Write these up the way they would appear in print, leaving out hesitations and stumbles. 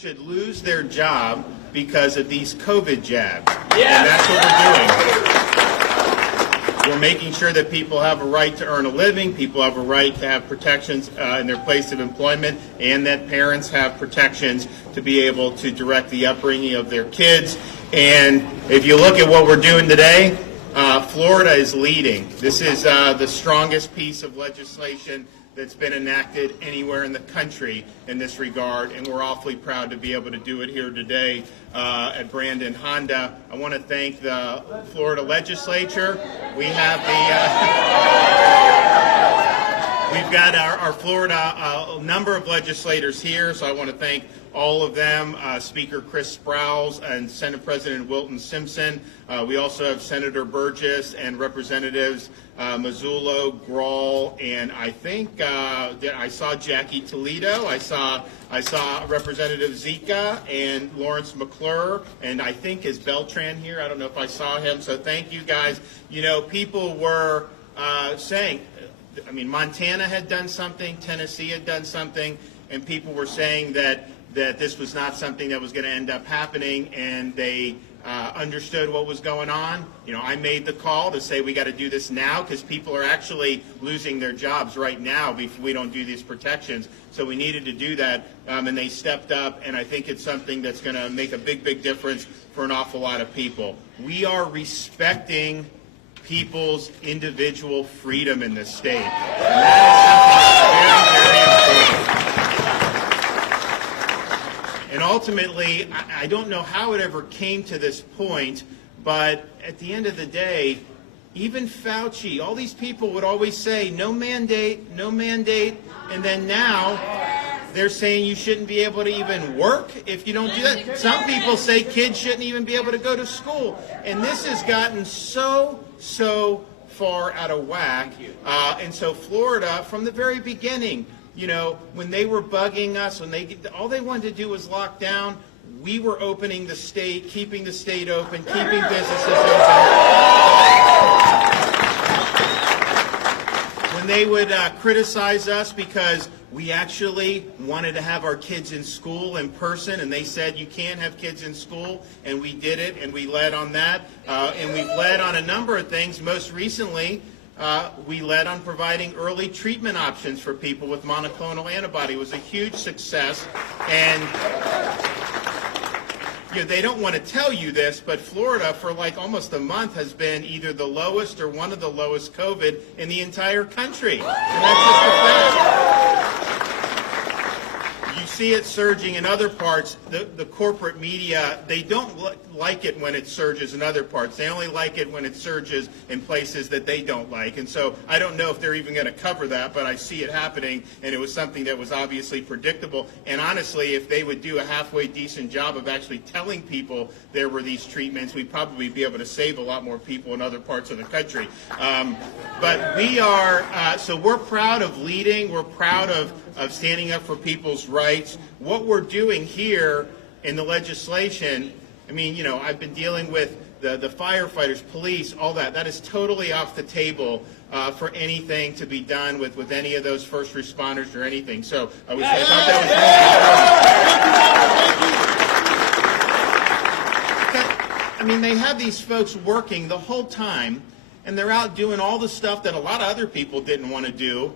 should lose their job because of these COVID jabs. Yeah. And that's what we're doing. We're making sure that people have a right to earn a living, people have a right to have protections in their place of employment, and that parents have protections to be able to direct the upbringing of their kids. And if you look at what we're doing today, Florida is leading. This is the strongest piece of legislation that's been enacted anywhere in the country in this regard, and we're awfully proud to be able to do it here today at Brandon Honda. I want to thank the Florida legislature. We have we've got our Florida number of legislators here, so I want to thank all of them, Speaker Chris Sprowls and Senate President Wilton Simpson. We also have Senator Burgess and Representatives Mazzullo, Grawl, and I think I saw Jackie Toledo. I saw Representative Zika and Lawrence McClure, and I think is Beltran here. I don't know if I saw him. So thank you guys. You know, people were saying, I mean, Montana had done something, Tennessee had done something, and people were saying that this was not something that was going to end up happening, and they understood what was going on. You know, I made the call to say we got to do this now because people are actually losing their jobs right now if we don't do these protections. So we needed to do that, and they stepped up, and I think it's something that's going to make a big, big difference for an awful lot of people. We are respecting people's individual freedom in this state, and that is something that's very, very important. And ultimately, I don't know how it ever came to this point, but at the end of the day, even Fauci, all these people would always say, no mandate, and then now they're saying you shouldn't be able to even work if you don't do that. Some people say kids shouldn't even be able to go to school. And this has gotten so far out of whack. And so Florida, from the very beginning, you know, when they were bugging us, all they wanted to do was lock down, we were opening the state, keeping the state open, keeping businesses open. When they would criticize us because we actually wanted to have our kids in school in person, and they said you can't have kids in school, and we did it, and we led on that. And we've led on a number of things. Most recently, we led on providing early treatment options for people with monoclonal antibody. It was a huge success, and you know, they don't want to tell you this, but Florida for like almost a month has been either the lowest or one of the lowest COVID in the entire country, and that's just a fact. You see it surging in other parts. The corporate media, they don't like it when it surges in other parts. They only like it when it surges in places that they don't like. And so I don't know if they're even going to cover that, but I see it happening, and it was something that was obviously predictable. And honestly, if they would do a halfway decent job of actually telling people there were these treatments, we'd probably be able to save a lot more people in other parts of the country. But we are, so we're proud of leading. We're proud of standing up for people's rights. What we're doing here in the legislation, I mean, you know, I've been dealing with the firefighters, police, all that. That is totally off the table for anything to be done with any of those first responders or anything. So I thought that was really important. I mean, they have these folks working the whole time, and they're out doing all the stuff that a lot of other people didn't want to do.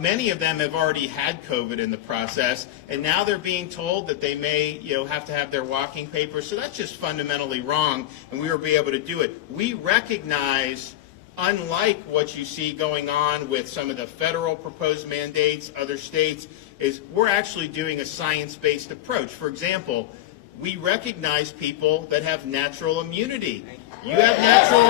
Many of them have already had COVID in the process, and now they're being told that they may, you know, have to have their walking papers. So that's just fundamentally wrong, and we will be able to do it. We recognize, unlike what you see going on with some of the federal proposed mandates, other states, is we're actually doing a science-based approach. For example, we recognize people that have natural immunity. You have natural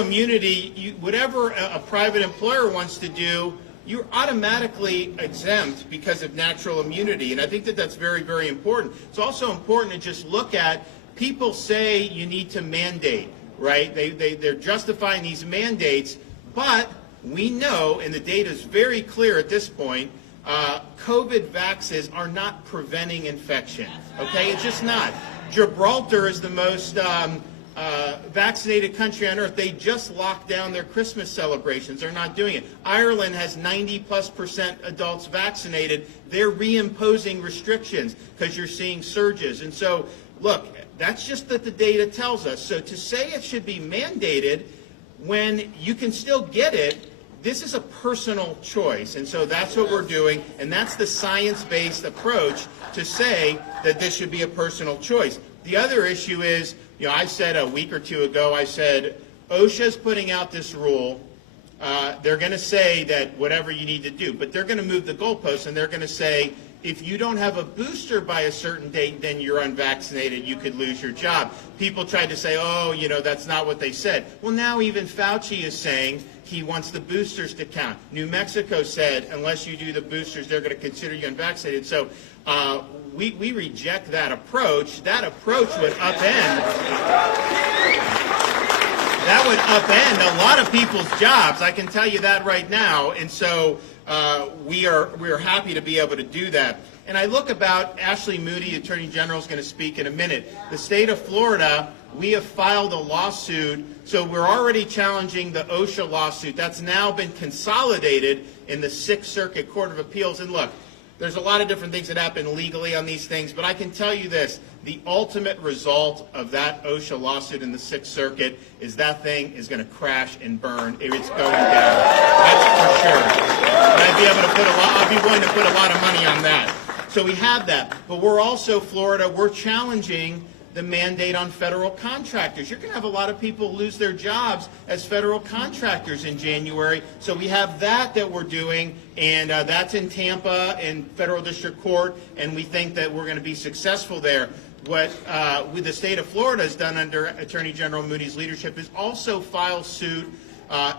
immunity. Whatever a private employer wants to do, you're automatically exempt because of natural immunity. And I think that that's very, very important. It's also important to just look at, people say you need to mandate, right? They're justifying these mandates, but we know, and the data is very clear at this point, COVID vaxes are not preventing infection, okay? It's just not. Gibraltar is the most vaccinated country on earth. They just locked down their Christmas celebrations. They're not doing it. Ireland has 90+% adults vaccinated. They're reimposing restrictions because you're seeing surges. And so, look, that's just what the data tells us. So to say it should be mandated when you can still get it, this is a personal choice. And so that's what we're doing, and that's the science-based approach to say that this should be a personal choice. The other issue is, I said a week or two ago, I said, OSHA's putting out this rule. They're going to say that whatever you need to do, but they're going to move the goalposts, and they're going to say, if you don't have a booster by a certain date, then you're unvaccinated. You could lose your job. People tried to say, oh, that's not what they said. Well, now even Fauci is saying he wants the boosters to count. New Mexico said, unless you do the boosters, they're going to consider you unvaccinated. So we reject that approach. That approach would upend. That would upend a lot of people's jobs. I can tell you that right now. And so we are happy to be able to do that. And I look about Ashley Moody, Attorney General, is going to speak in a minute. The state of Florida, we have filed a lawsuit. So we're already challenging the OSHA lawsuit. That's now been consolidated in the Sixth Circuit Court of Appeals. And look, there's a lot of different things that happen legally on these things, but I can tell you this. The ultimate result of that OSHA lawsuit in the Sixth Circuit is that thing is going to crash and burn. It's going down. That's for sure. And I'll be willing to put a lot of money on that. So we have that. But we're also, Florida, we're challenging the mandate on federal contractors. You're going to have a lot of people lose their jobs as federal contractors in January. So we have that we're doing, and that's in Tampa in federal district court, and we think that we're going to be successful there. What with the state of Florida has done under Attorney General Moody's leadership is also file suit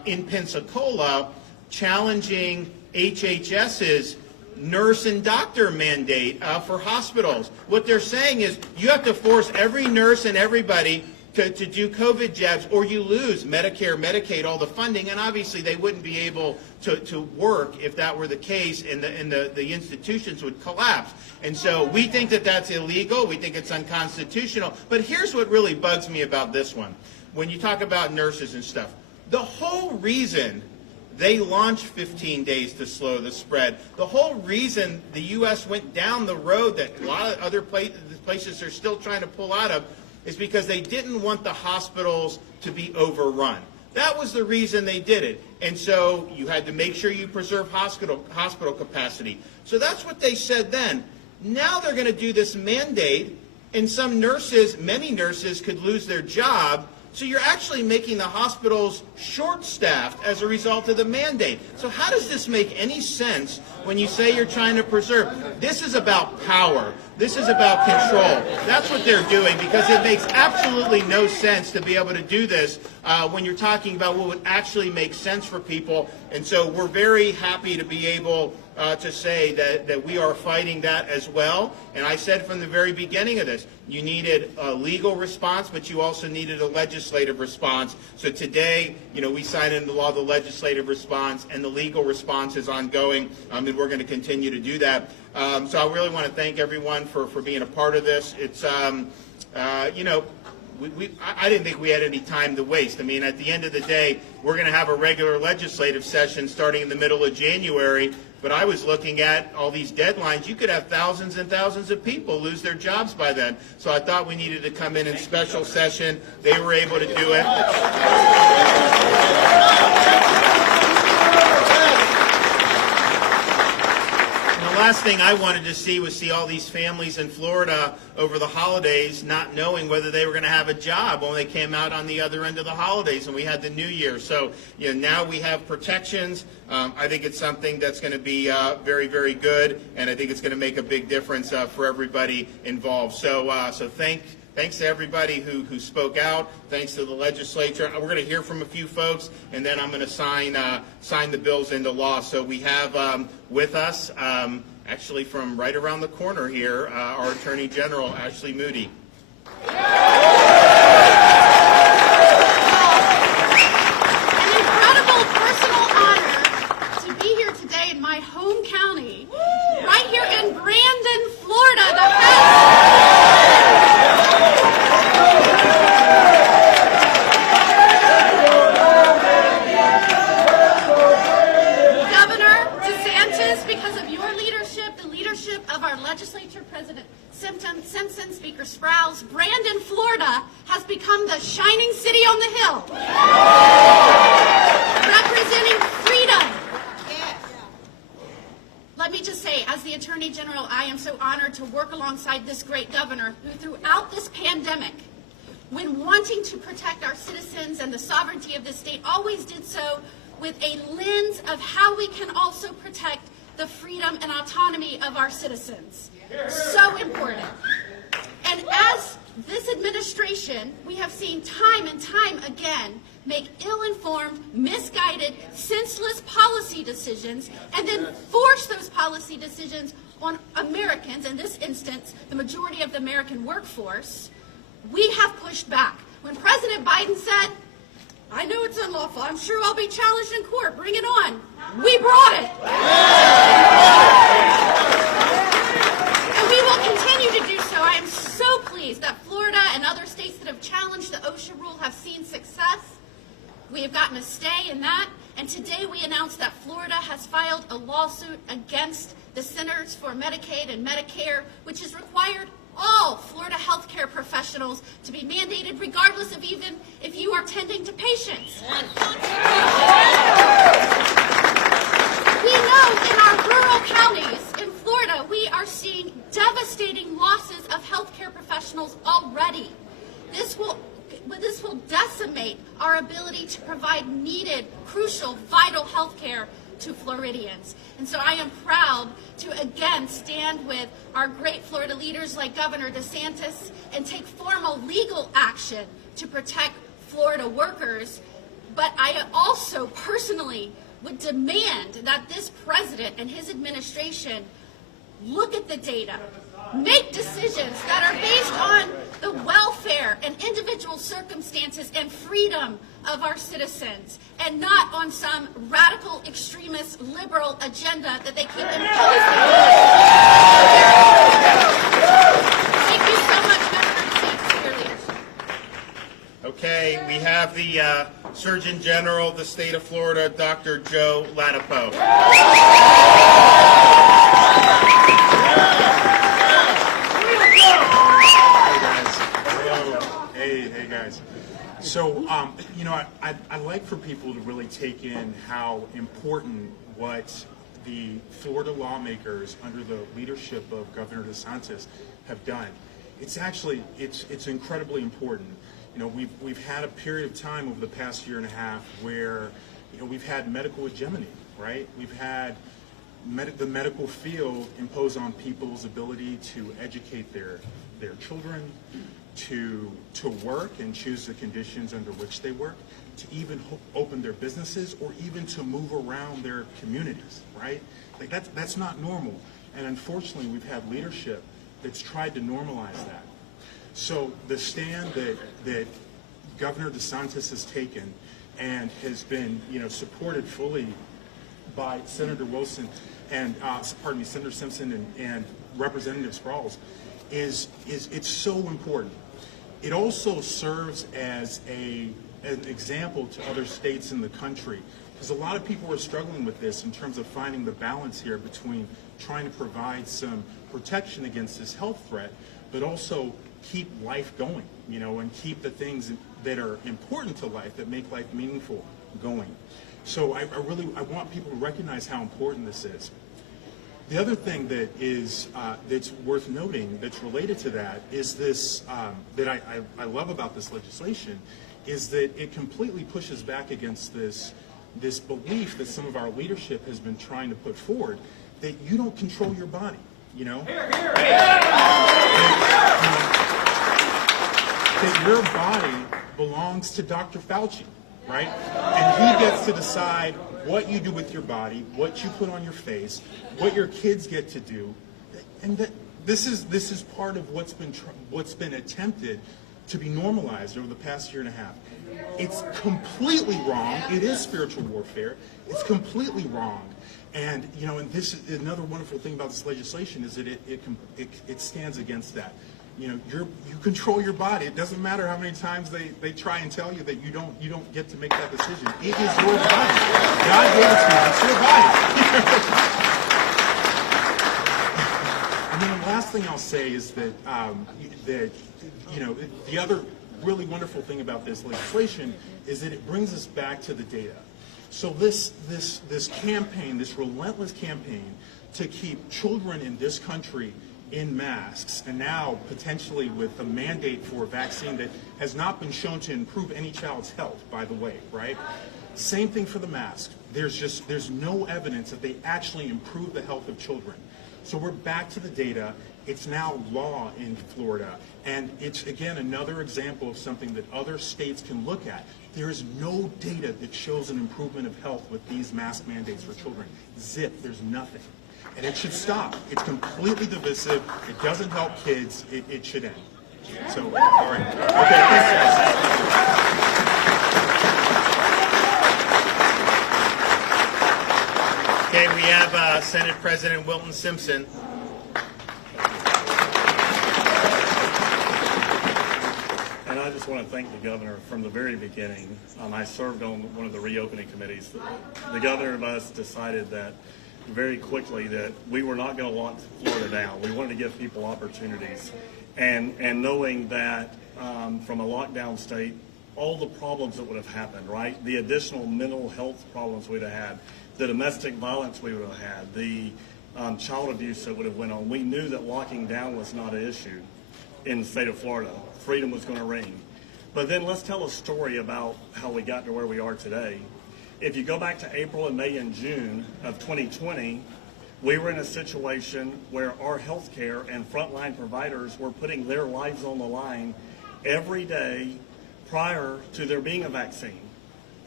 in Pensacola challenging HHS's nurse and doctor mandate for hospitals. What they're saying is you have to force every nurse and everybody to do COVID jabs, or you lose Medicare, Medicaid, all the funding, and obviously they wouldn't be able to work if that were the case, and the institutions would collapse. And so we think that that's illegal. We think it's unconstitutional. But here's what really bugs me about this one. When you talk about nurses and stuff, the whole reason they launched 15 days to slow the spread, the whole reason the U.S. went down the road that a lot of other places are still trying to pull out of, is because they didn't want the hospitals to be overrun. That was the reason they did it. And so you had to make sure you preserve hospital capacity. So that's what they said then. Now they're going to do this mandate, and some nurses, many nurses, could lose their job. So you're actually making the hospitals short-staffed as a result of the mandate. So how does this make any sense when you say you're trying to preserve? This is about power. This is about control. That's what they're doing, because it makes absolutely no sense to be able to do this when you're talking about what would actually make sense for people. And so we're very happy to be able to say that we are fighting that as well. And I said from the very beginning of this, you needed a legal response, but you also needed a legislative response. So today, we signed into law the legislative response, and the legal response is ongoing, and we're going to continue to do that. So I really want to thank everyone for being a part of this. It's, I didn't think we had any time to waste. I mean, at the end of the day, we're going to have a regular legislative session starting in the middle of January. But I was looking at all these deadlines. You could have thousands and thousands of people lose their jobs by then. So I thought we needed to come in special session. They were able to do it. Last thing I wanted to see was all these families in Florida over the holidays not knowing whether they were going to have a job when they came out on the other end of the holidays, and we had the New Year. So now we have protections. I think it's something that's going to be very, very good, and I think it's going to make a big difference for everybody involved. So thanks to everybody who spoke out. Thanks to the legislature. We're going to hear from a few folks, and then I'm going to sign the bills into law. So we have with us, actually from right around the corner here, our Attorney General, Ashley Moody. An incredible personal honor to be here today in my home county, right here in Brandon, Florida, the of our legislature, President Simpson, Speaker Sprouse, Brandon, Florida, has become the shining city on the hill, representing freedom. Let me just say, as the Attorney General, I am so honored to work alongside this great governor who, throughout this pandemic, when wanting to protect our citizens and the sovereignty of this state, always did so with a lens of how we can also protect the freedom and autonomy of our citizens. So important. And as this administration, we have seen time and time again make ill-informed, misguided, senseless policy decisions and then force those policy decisions on Americans, in this instance, the majority of the American workforce. We have pushed back. When President Biden said, "I know it's unlawful, I'm sure I'll be challenged in court, bring it on," we brought it. And we will continue to do so. I am so pleased that Florida and other states that have challenged the OSHA rule have seen success. We have gotten a stay in that, and today we announced that Florida has filed a lawsuit against the Centers for Medicaid and Medicare, which has required all Florida healthcare professionals to be mandated regardless of even if you are tending to patients. We know in our rural counties in Florida, we are seeing devastating losses of healthcare professionals already. This will decimate our ability to provide needed, crucial, vital health care to Floridians. And so I am proud to again stand with our great Florida leaders like Governor DeSantis and take formal legal action to protect Florida workers. But I also personally would demand that this president and his administration look at the data, make decisions that are based on the welfare and individual circumstances and freedom of our citizens, and not on some radical, extremist, liberal agenda that they keep imposing. Thank you so much, Governor DeSantis, for your leadership. Okay, we have the Surgeon General of the state of Florida, Dr. Joe Lattipo. Hey guys. So, I'd like for people to really take in how important what the Florida lawmakers under the leadership of Governor DeSantis have done. It's incredibly important. We've had a period of time over the past year and a half where, we've had medical hegemony, right? We've had the medical field impose on people's ability to educate their children, to work and choose the conditions under which they work, to even open their businesses, or even to move around their communities, right? Like that's not normal. And unfortunately, we've had leadership that's tried to normalize that. So the stand that Governor DeSantis has taken and has been, supported fully by Senator Wilson and Senator Simpson and Representative Sprouse is it's so important. It also serves as an example to other states in the country, because a lot of people are struggling with this in terms of finding the balance here between trying to provide some protection against this health threat, but also keep life going, and keep the things that are important to life, that make life meaningful, going. So I want people to recognize how important this is. The other thing that is that's worth noting, that's related to that, is this that I love about this legislation, is that it completely pushes back against this belief that some of our leadership has been trying to put forward, that you don't control your body. That your body belongs to Dr. Fauci, right? And he gets to decide what you do with your body, what you put on your face, what your kids get to do, and that this is part of what's been attempted to be normalized over the past year and a half. It's completely wrong. It is spiritual warfare. It's completely wrong. And and this is another wonderful thing about this legislation, is that it stands against that. You control your body. It doesn't matter how many times they try and tell you that you don't get to make that decision. It is your body. God gave it to you. It's your body. last thing I'll say is that the other really wonderful thing about this legislation is that it brings us back to the data. So this campaign, this relentless campaign to keep children in this country in masks, and now potentially with a mandate for a vaccine that has not been shown to improve any child's health, by the way, right? Same thing for the mask. There's no evidence that they actually improve the health of children. So we're back to the data. It's now law in Florida. And it's, again, another example of something that other states can look at. There is no data that shows an improvement of health with these mask mandates for children. Zip, there's nothing. And it should stop. It's completely divisive. It doesn't help kids. It should end. So, all right. Okay, thanks, guys. Okay, we have Senate President Wilton Simpson. And I just want to thank the governor from the very beginning. I served on one of the reopening committees. The governor and us decided that very quickly that we were not going to lock Florida down. We wanted to give people opportunities. And knowing that from a lockdown state, all the problems that would have happened, right? The additional mental health problems we'd have had, the domestic violence we would have had, the child abuse that would have went on. We knew that locking down was not an issue in the state of Florida. Freedom was going to reign. But then let's tell a story about how we got to where we are today. If you go back to April and May and June of 2020, we were in a situation where our healthcare and frontline providers were putting their lives on the line every day prior to there being a vaccine,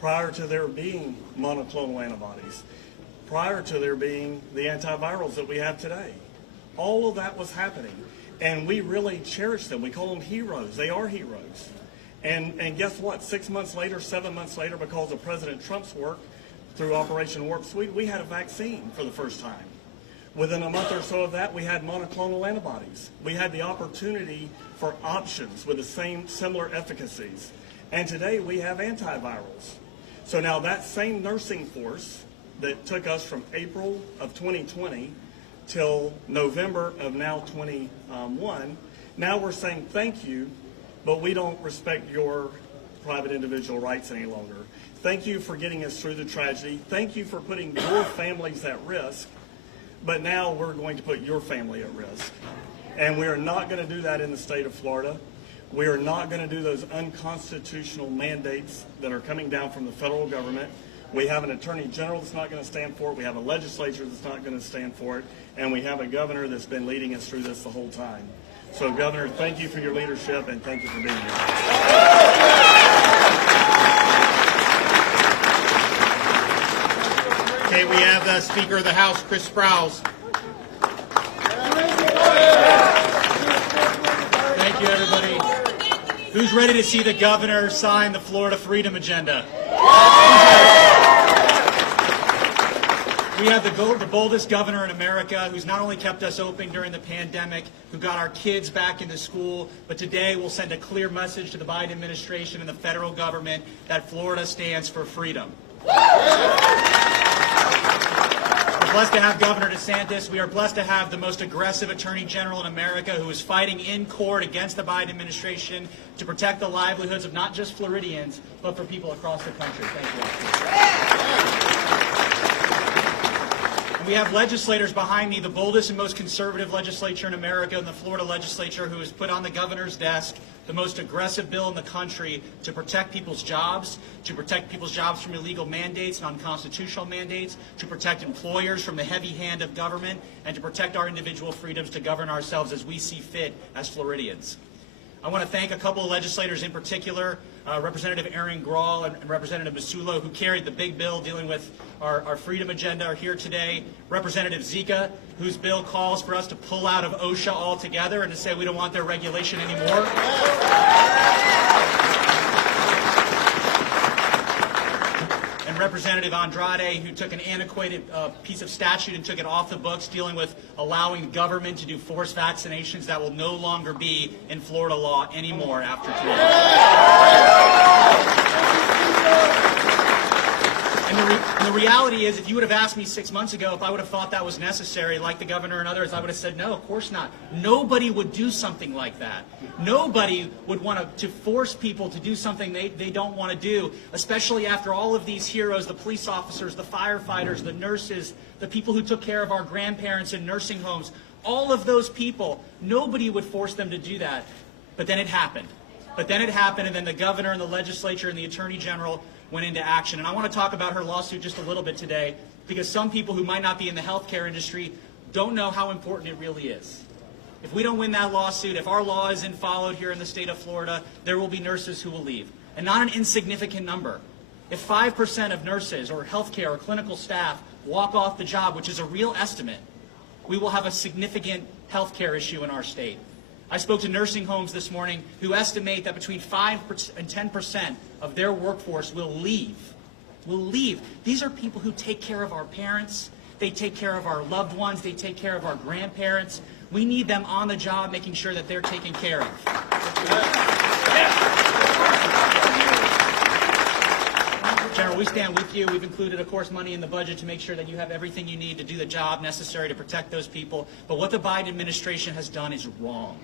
prior to there being monoclonal antibodies, prior to there being the antivirals that we have today. All of that was happening. And we really cherish them. We call them heroes. They are heroes. And guess what? 6 months later, 7 months later, because of President Trump's work through Operation Warp Speed, we had a vaccine for the first time. Within a month or so of that, we had monoclonal antibodies. We had the opportunity for options with the same similar efficacies. And today we have antivirals. So now that same nursing force that took us from April of 2020 till November of now 21, now we're saying thank you, but we don't respect your private individual rights any longer. Thank you for getting us through the tragedy. Thank you for putting your families at risk, but now we're going to put your family at risk. And we are not going to do that in the state of Florida. We are not going to do those unconstitutional mandates that are coming down from the federal government. We have an attorney general that's not going to stand for it. We have a legislature that's not going to stand for it. And we have a governor that's been leading us through this the whole time. So, Governor, thank you for your leadership and thank you for being here. Okay, we have the Speaker of the House, Chris Sprowls. Thank you, everybody. Who's ready to see the governor sign the Florida Freedom Agenda? We have the boldest governor in America who's not only kept us open during the pandemic, who got our kids back into school, but today will send a clear message to the Biden administration and the federal government that Florida stands for freedom. We're blessed to have Governor DeSantis. We are blessed to have the most aggressive attorney general in America who is fighting in court against the Biden administration to protect the livelihoods of not just Floridians, but for people across the country. Thank you. We have legislators behind me, the boldest and most conservative legislature in America, and the Florida legislature, who has put on the governor's desk the most aggressive bill in the country to protect people's jobs from illegal mandates and unconstitutional mandates, to protect employers from the heavy hand of government, and to protect our individual freedoms to govern ourselves as we see fit as Floridians. I want to thank a couple of legislators in particular, Representative Aaron Grawl and Representative Masulo, who carried the big bill dealing with our freedom agenda, are here today. Representative Zika, whose bill calls for us to pull out of OSHA altogether and to say we don't want their regulation anymore. And Representative Andrade, who took an antiquated piece of statute and took it off the books, dealing with allowing government to do forced vaccinations that will no longer be in Florida law anymore after today. And the reality is, if you would have asked me 6 months ago if I would have thought that was necessary, like the governor and others, I would have said, no, of course not. Nobody would do something like that. Nobody would want to force people to do something they don't want to do, especially after all of these heroes, the police officers, the firefighters, the nurses, the people who took care of our grandparents in nursing homes, all of those people, nobody would force them to do that. But then it happened. And then the governor and the legislature and the attorney general went into action. And I want to talk about her lawsuit just a little bit today, because some people who might not be in the healthcare industry don't know how important it really is. If we don't win that lawsuit, if our law isn't followed here in the state of Florida, there will be nurses who will leave. And not an insignificant number. If 5% of nurses or healthcare or clinical staff walk off the job, which is a real estimate, we will have a significant healthcare issue in our state. I spoke to nursing homes this morning who estimate that between 5% and 10% of their workforce will leave. These are people who take care of our parents, they take care of our loved ones, they take care of our grandparents. We need them on the job making sure that they're taken care of. General, we stand with you. We've included, of course, money in the budget to make sure that you have everything you need to do the job necessary to protect those people. But what the Biden administration has done is wrong.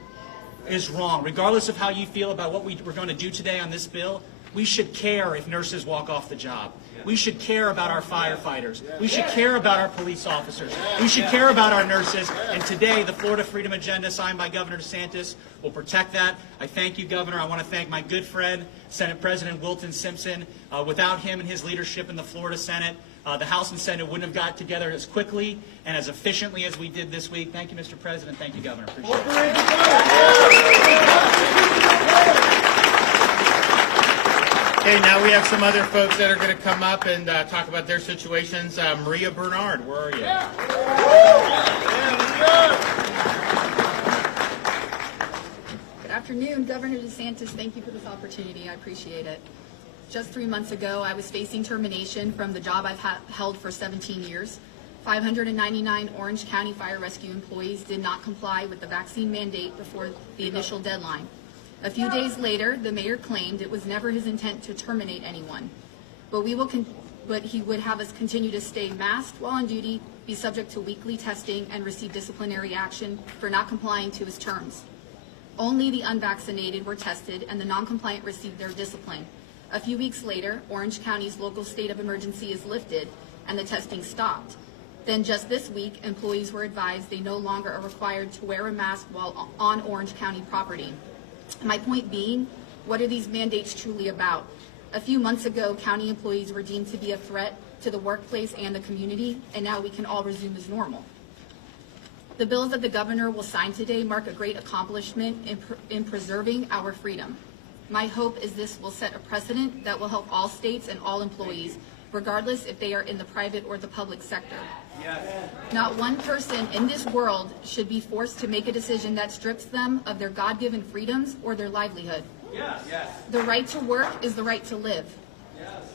Regardless of how you feel about what we're going to do today on this bill, we should care if nurses walk off the job. We should care about our firefighters. We should care about our police officers. We should care about our nurses. And today, the Florida Freedom Agenda signed by Governor DeSantis will protect that. I thank you, Governor. I want to thank my good friend, Senate President Wilton Simpson. Without him and his leadership in the Florida Senate, the House and Senate wouldn't have got together as quickly and as efficiently as we did this week. Thank you, Mr. President. Thank you, Governor. Appreciate it. Okay, now we have some other folks that are going to come up and talk about their situations. Maria Bernard, where are you? Good afternoon, Governor DeSantis. Thank you for this opportunity. I appreciate it. Just 3 months ago, I was facing termination from the job I've held for 17 years. 599 Orange County Fire Rescue employees did not comply with the vaccine mandate before the initial deadline. A few days later, the mayor claimed it was never his intent to terminate anyone, but he would have us continue to stay masked while on duty, be subject to weekly testing, and receive disciplinary action for not complying to his terms. Only the unvaccinated were tested, and the non-compliant received their discipline. A few weeks later, Orange County's local state of emergency is lifted, and the testing stopped. Then just this week, employees were advised they no longer are required to wear a mask while on Orange County property. My point being, what are these mandates truly about? A few months ago, county employees were deemed to be a threat to the workplace and the community, and now we can all resume as normal. The bills that the governor will sign today mark a great accomplishment in preserving our freedom. My hope is this will set a precedent that will help all states and all employees, regardless if they are in the private or the public sector. Not one person in this world should be forced to make a decision that strips them of their God-given freedoms or their livelihood. The right to work is the right to live.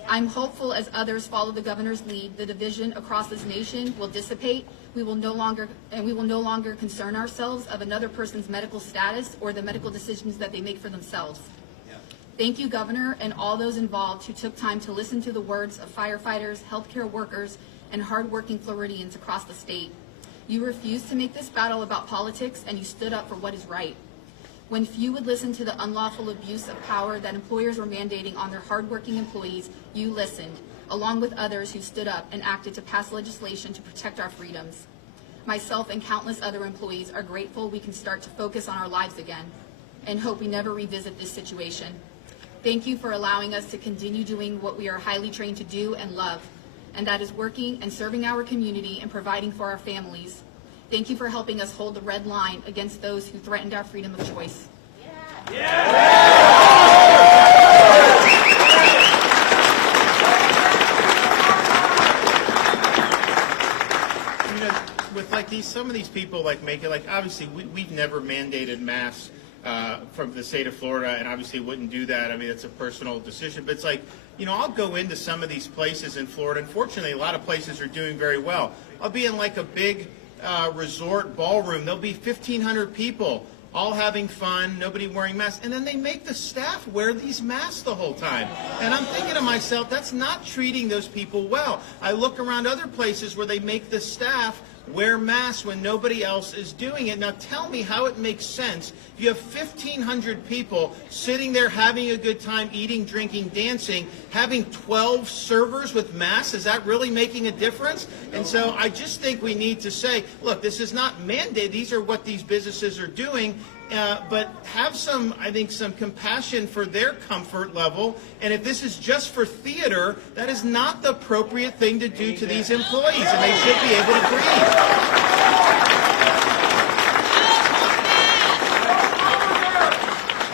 I'm hopeful as others follow the governor's lead, the division across this nation will dissipate. We will no longer concern ourselves of another person's medical status or the medical decisions that they make for themselves. Thank you, Governor, and all those involved who took time to listen to the words of firefighters, healthcare workers, and hardworking Floridians across the state. You refused to make this battle about politics, and you stood up for what is right. When few would listen to the unlawful abuse of power that employers were mandating on their hardworking employees, you listened, along with others who stood up and acted to pass legislation to protect our freedoms. Myself and countless other employees are grateful we can start to focus on our lives again and hope we never revisit this situation. Thank you for allowing us to continue doing what we are highly trained to do and love, and that is working and serving our community and providing for our families. Thank you for helping us hold the red line against those who threatened our freedom of choice. With some of these people make it obviously we've never mandated masks from the state of Florida, and obviously wouldn't do that. I mean, it's a personal decision, but it's I'll go into some of these places in Florida. Unfortunately, a lot of places are doing very well. I'll be in a big resort ballroom. There'll be 1,500 people all having fun, nobody wearing masks, and then they make the staff wear these masks the whole time. And I'm thinking to myself, that's not treating those people well. I look around other places where they make the staff wear masks when nobody else is doing it. Now tell me how it makes sense. You have 1,500 people sitting there having a good time, eating, drinking, dancing, having 12 servers with masks. Is that really making a difference? And so I just think we need to say, look, this is not mandated. These are what these businesses are doing. But have some, I think, some compassion for their comfort level. And if this is just for theater, that is not the appropriate thing to do to these employees, and they should be able to breathe.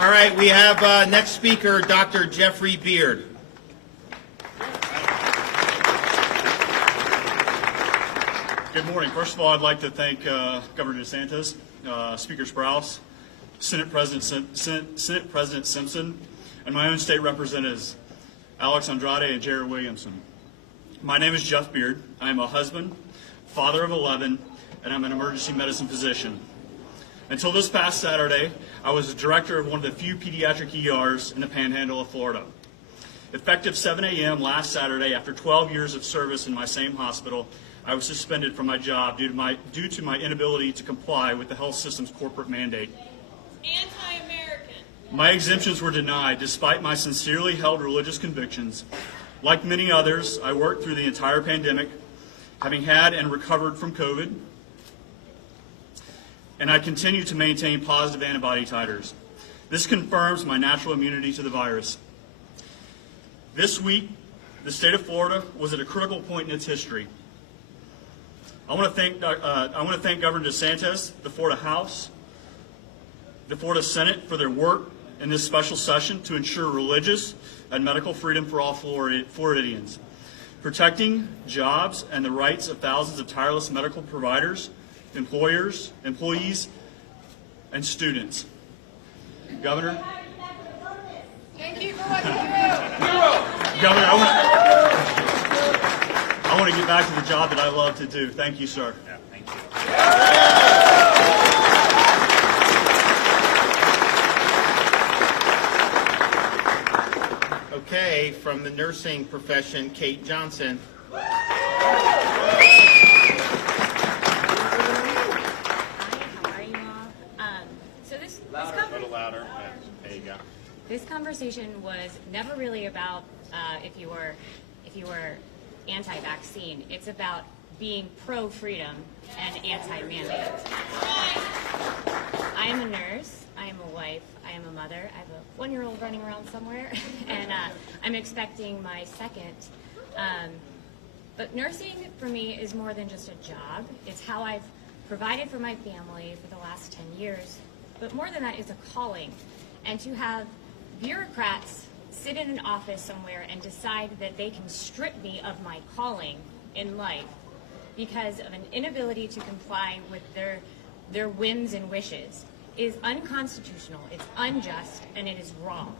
All right, we have next speaker, Dr. Jeffrey Beard. Good morning. First of all, I'd like to thank Governor DeSantis, Speaker Sprouse, Senate President Simpson, and my own state representatives, Alex Andrade and Jared Williamson. My name is Jeff Beard. I am a husband, father of 11, and I'm an emergency medicine physician. Until this past Saturday, I was the director of one of the few pediatric ERs in the Panhandle of Florida. Effective 7 a.m. last Saturday, after 12 years of service in my same hospital, I was suspended from my job due to my inability to comply with the health system's corporate mandate. Anti-American. My exemptions were denied despite my sincerely held religious convictions. Like many others, I worked through the entire pandemic, having had and recovered from COVID, and I continue to maintain positive antibody titers. This confirms my natural immunity to the virus. This week, the state of Florida was at a critical point in its history. I want to thank Governor DeSantis, the Florida House, the Florida Senate for their work in this special session to ensure religious and medical freedom for all Floridians, protecting jobs and the rights of thousands of tireless medical providers, employers, employees, and students. Governor, Thank you for what you do. Governor, I want to get back to the job that I love to do. Thank you, sir. Yeah, thank you. Okay, from the nursing profession, Kate Johnson. Hi, how are you all? So this A little louder. There you go. this conversation was never really about if you were anti-vaccine. It's about being pro-freedom and anti-mandate. I am a nurse. I am a wife. I am a mother. I have a 1-year-old running around somewhere, and I'm expecting my second. But nursing for me is more than just a job. It's how I've provided for my family for the last 10 years. But more than that, it's a calling. And to have bureaucrats sit in an office somewhere and decide that they can strip me of my calling in life because of an inability to comply with their whims and wishes is unconstitutional, it's unjust, and it is wrong.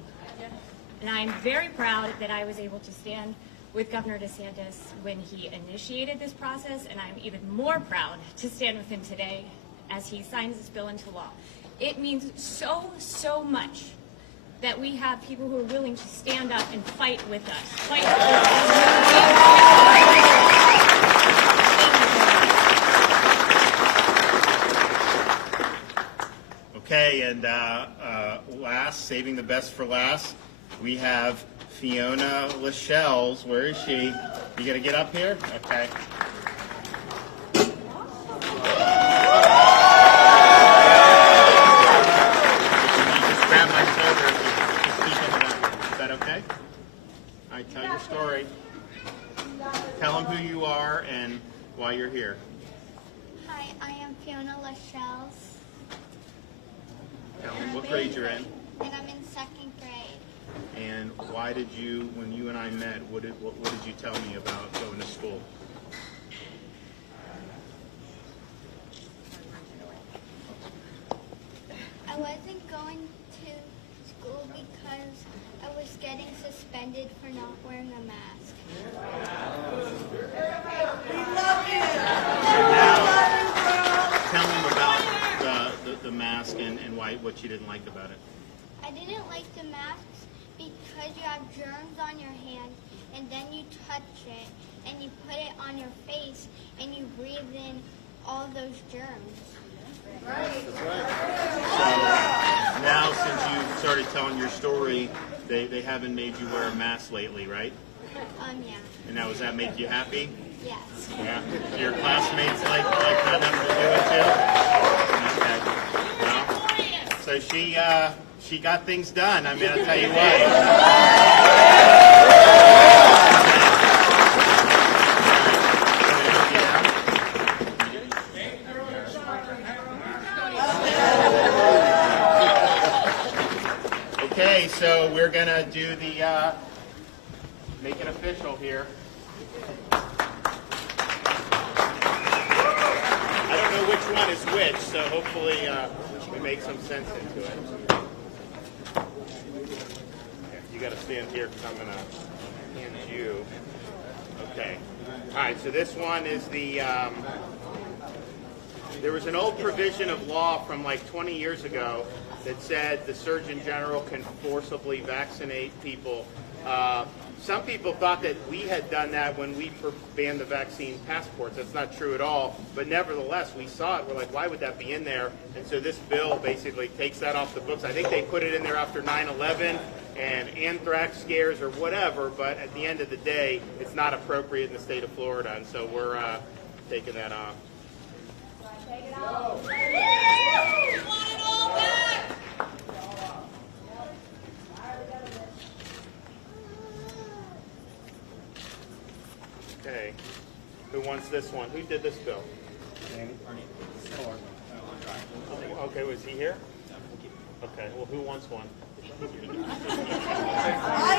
And I'm very proud that I was able to stand with Governor DeSantis when he initiated this process, and I'm even more proud to stand with him today as he signs this bill into law. It means so much that we have people who are willing to stand up and fight with us. Fight with us. Okay, and last, saving the best for last, we have Fiona Lachelles. Where is she? You gonna get up here? Okay. Just grab my shoulder and speak into that. Is that okay? All right, tell your story. Tell them who you are and why you're here. Hi, I am Fiona Lachelles. Tell them what grade you're in. And I'm in 2nd grade. And why did you, when you and I met, what did you tell me about going to school? I wasn't going to school because I was getting suspended for not wearing a mask. So now, tell them about the mask mask and what you didn't like about it. I didn't like the masks because you have germs on your hand, and then you touch it, and you put it on your face, and you breathe in all those germs. Now, since you started telling your story, they haven't made you wear a mask lately, right? Yeah. And now, does that make you happy? Yes. Yeah. Your classmates like them to do it too? Okay. Well, so she got things done. I mean, I'll tell you what. Okay, so we're gonna do the make it official here. I don't know which one is which, so hopefully we make some sense into it. You got to stand here because I'm gonna hand you. Okay. All right. So this one is the. There was an old provision of law from like 20 years ago that said the Surgeon General can forcibly vaccinate people. Some people thought that we had done that when we banned the vaccine passports. That's not true at all. But nevertheless, we saw it. We're like, why would that be in there? And so this bill basically takes that off the books. I think they put it in there after 9/11 and anthrax scares or whatever. But at the end of the day, it's not appropriate in the state of Florida. And so we're taking that off. Take it off. Want it all back. Okay. Who wants this one? Who did this bill? Okay, was he here? Okay, well, who wants one? I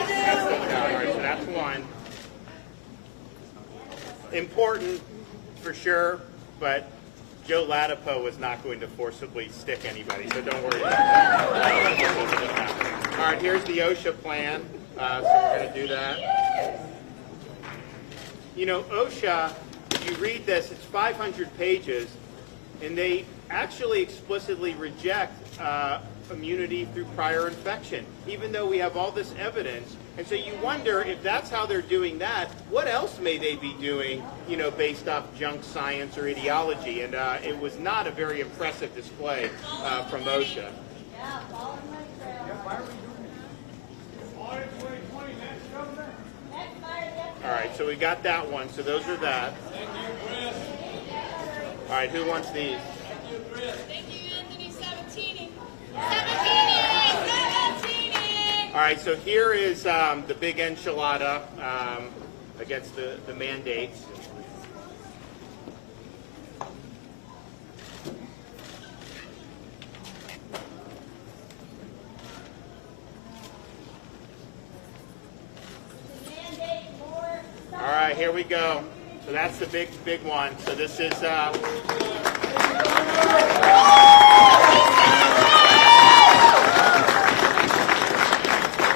do! All right, so that's one. Important, for sure, but Joe Lattipo was not going to forcibly stick anybody, so don't worry about that. All right, here's the OSHA plan, so we're going to do that. You know, OSHA, if you read this, it's 500 pages, and they actually explicitly reject immunity through prior infection, even though we have all this evidence. And so you wonder if that's how they're doing that, what else may they be doing, you know, based off junk science or ideology? And it was not a very impressive display from OSHA. All right, so we got that one. So those are that. All right, who wants these? Thank you, Anthony Sabatini. All right, so here is the big enchilada against the mandates. All right, here we go. So that's the big one. So this is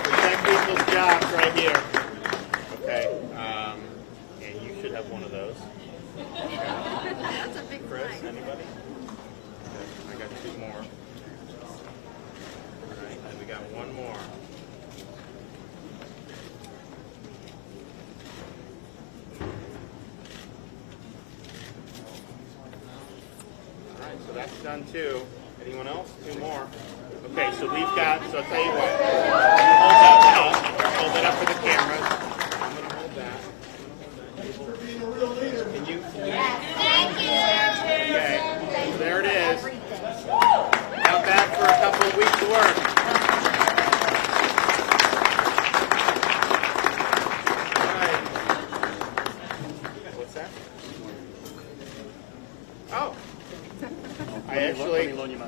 protect people's jobs right here. Okay, and you should have one of those. That's a big Chris, flag. anybody? Okay, I got two more. All right, and we got one more. So that's done too. Anyone else? Two more. Okay, so we've got, so I'll tell you what. You hold that up. Hold that up for the cameras. I'm going to hold that. Can you? Thank you. Okay, so there it is. Now back for a couple of weeks' work. All right. What's that? Oh.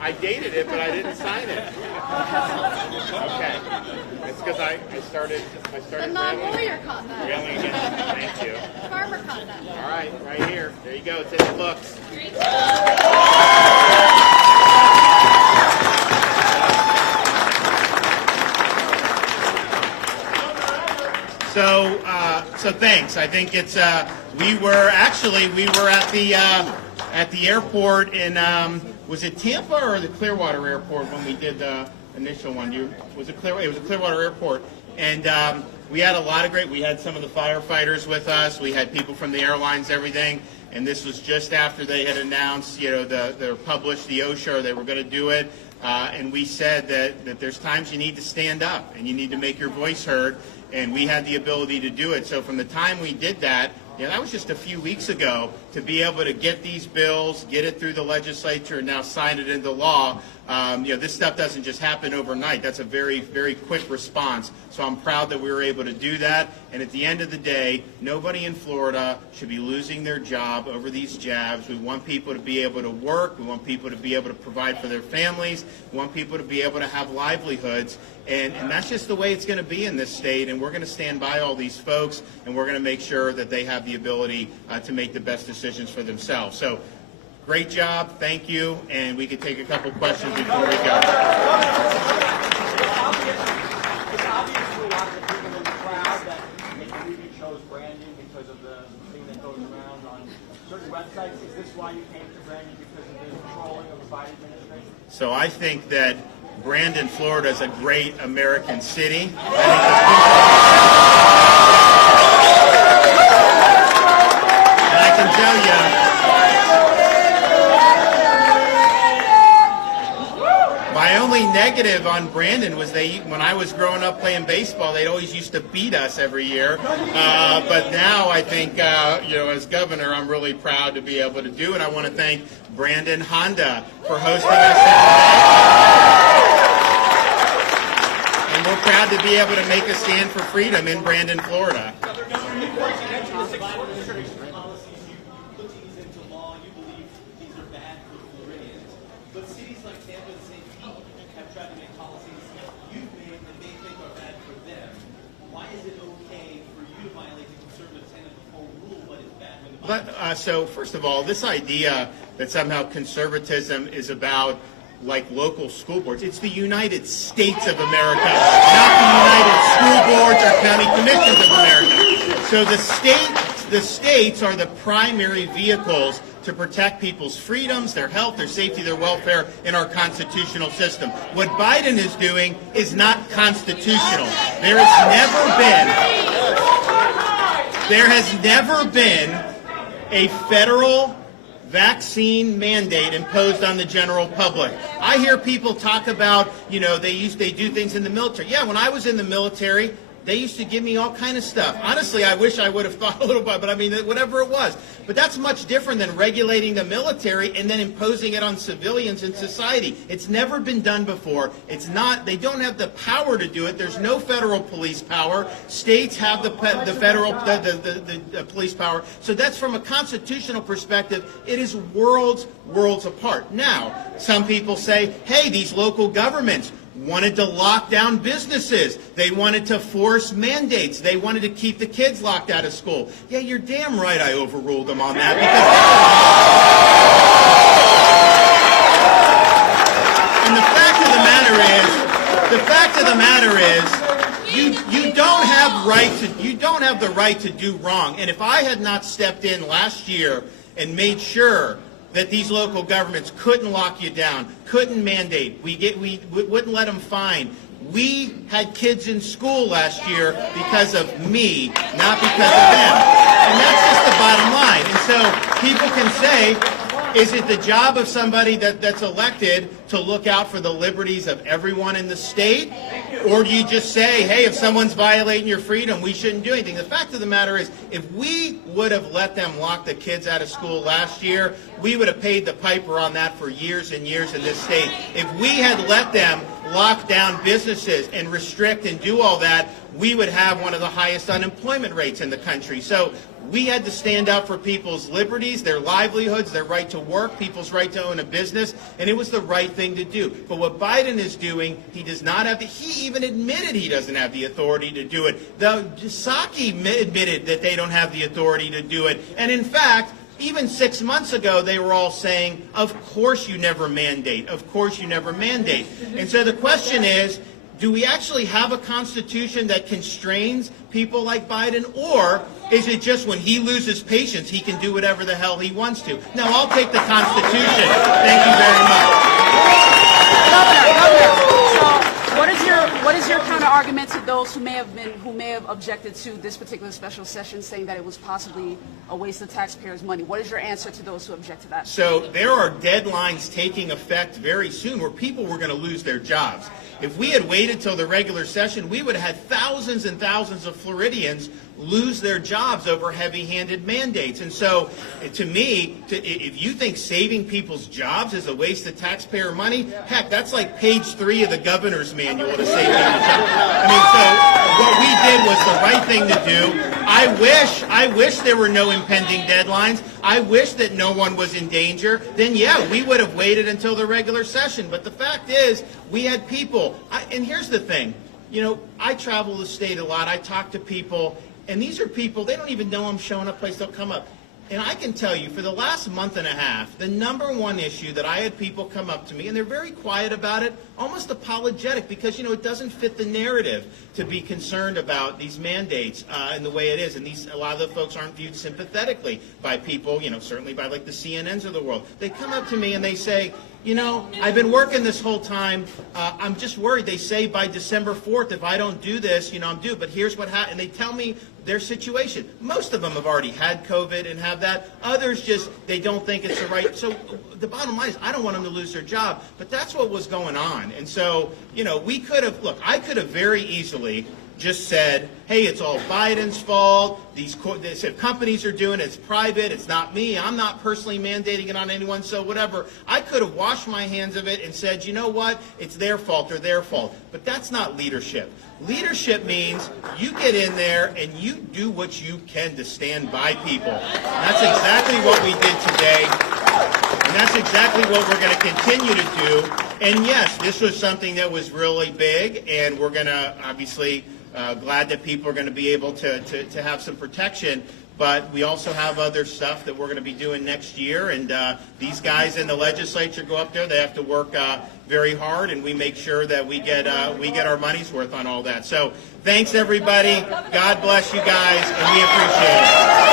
I dated it, but I didn't sign it. Okay. It's because I started The non-lawyer caught that. railing against it. Thank you. Farmer caught that. All right, right here. There you go. It's in the books. So thanks. I think it's we were at at the airport in, was it Tampa or the Clearwater Airport when we did the initial one? It was a Clearwater Airport. And we had a lot of we had some of the firefighters with us. We had people from the airlines, everything. And this was just after they had announced, they published the OSHA, they were going to do it. And we said that there's times you need to stand up and you need to make your voice heard. And we had the ability to do it. So from the time we did that, that was just a few weeks ago, to be able to get these bills, get it through the legislature, and now sign it into law. This stuff doesn't just happen overnight. That's a very, very quick response. So I'm proud that we were able to do that. And at the end of the day, nobody in Florida should be losing their job over these jabs. We want people to be able to work. We want people to be able to provide for their families. We want people to be able to have livelihoods. And that's just the way it's going to be in this state. And we're going to stand by all these folks, and we're going to make sure that they have the ability to make the best decisions for themselves. So great job. Thank you. And we can take a couple questions before we go. It's obvious to a lot of the people in the crowd that maybe you chose Brandon because of the thing that goes around on certain websites. Is this why you came to Brandon, because of the trolling of the Biden administration? So I think that Brandon, Florida is a great American city. And I can tell you, my only negative on Brandon was when I was growing up playing baseball, they always used to beat us every year. But now I think, as governor, I'm really proud to be able to do it. I want to thank Brandon Honda for hosting us. And we're proud to be able to make a stand for freedom in Brandon, Florida. So first of all, this idea that somehow conservatism is about local school boards. It's the United States of America, not the United School Boards or County Commissions of America. So the states are the primary vehicles to protect people's freedoms, their health, their safety, their welfare in our constitutional system. What Biden is doing is not constitutional. There has never been a federal vaccine mandate imposed on the general public. I hear people talk about, they do things in the military. Yeah, when I was in the military, they used to give me all kind of stuff. Honestly, I wish I would have thought a little bit, but whatever it was. But that's much different than regulating the military and then imposing it on civilians in society. It's never been done before. They don't have the power to do it. There's no federal police power. States have the federal police power. So that's from a constitutional perspective, it is worlds apart. Now, some people say, hey, these local governments wanted to lock down businesses. They wanted to force mandates. They wanted to keep the kids locked out of school. Yeah, you're damn right I overruled them on that. And the fact of the matter is, you don't have the right to do wrong. And if I had not stepped in last year and made sure that these local governments couldn't lock you down, couldn't mandate, we wouldn't let them fine. We had kids in school last year because of me, not because of them. And that's just the bottom line. And so people can say, is it the job of somebody that's elected to look out for the liberties of everyone in the state? Or do you just say, hey, if someone's violating your freedom, we shouldn't do anything? The fact of the matter is, if we would have let them lock the kids out of school last year, we would have paid the piper on that for years and years in this state. If we had let them lock down businesses and restrict and do all that, we would have one of the highest unemployment rates in the country. So we had to stand up for people's liberties, their livelihoods, their right to work, people's right to own a business, and it was the right thing to do. But what Biden is doing, he does not have he even admitted he doesn't have the authority to do it. The Psaki admitted that they don't have the authority to do it. And in fact, even 6 months ago, they were all saying, of course you never mandate. Of course you never mandate. And so the question is, do we actually have a constitution that constrains people like Biden, or is it just when he loses patience, he can do whatever the hell he wants to? No, I'll take the Constitution. Thank you very much. Governor, so what is your counter argument to those who may have objected to this particular special session, saying that it was possibly a waste of taxpayers' money? What is your answer to those who object to that? So there are deadlines taking effect very soon where people were going to lose their jobs. If we had waited till the regular session, we would have had thousands and thousands of Floridians lose their jobs over heavy-handed mandates. And so, to me, if you think saving people's jobs is a waste of taxpayer money, heck, that's like page 3 of the governor's manual to save people's jobs. I mean, so what we did was the right thing to do. I wish there were no impending deadlines. I wish that no one was in danger. Then, yeah, we would have waited until the regular session. But the fact is, we had people. And here's the thing. You know, I travel the state a lot. I talk to people. And these are people, they don't even know I'm showing up, place they'll come up. And I can tell you, for the last month and a half, the number one issue that I had people come up to me, and they're very quiet about it, almost apologetic, because, you know, it doesn't fit the narrative to be concerned about these mandates and the way it is. And a lot of the folks aren't viewed sympathetically by people, you know, certainly by like the CNNs of the world. They come up to me and they say, you know, I've been working this whole time. I'm just worried. They say by December 4th, if I don't do this, you know, I'm due. But here's what happened. And they tell me their situation. Most of them have already had COVID and have that. Others just, they don't think it's the right. So the bottom line is I don't want them to lose their job. But that's what was going on. And so, you know, we could have, look, I could have very easily just said, hey, it's all Biden's fault. They said companies are doing it. It's private. It's not me. I'm not personally mandating it on anyone. So whatever. I could have washed my hands of it and said, you know what? It's their fault or their fault. But that's not leadership. Leadership means you get in there and you do what you can to stand by people. And that's exactly what we did today. And that's exactly what we're going to continue to do. And yes, this was something that was really big, and we're going to obviously glad that people are going to be able to have some protection. But we also have other stuff that we're going to be doing next year. And these guys in the legislature go up there. They have to work very hard, and we make sure that we get our money's worth on all that. So thanks, everybody. God bless you guys, and we appreciate it.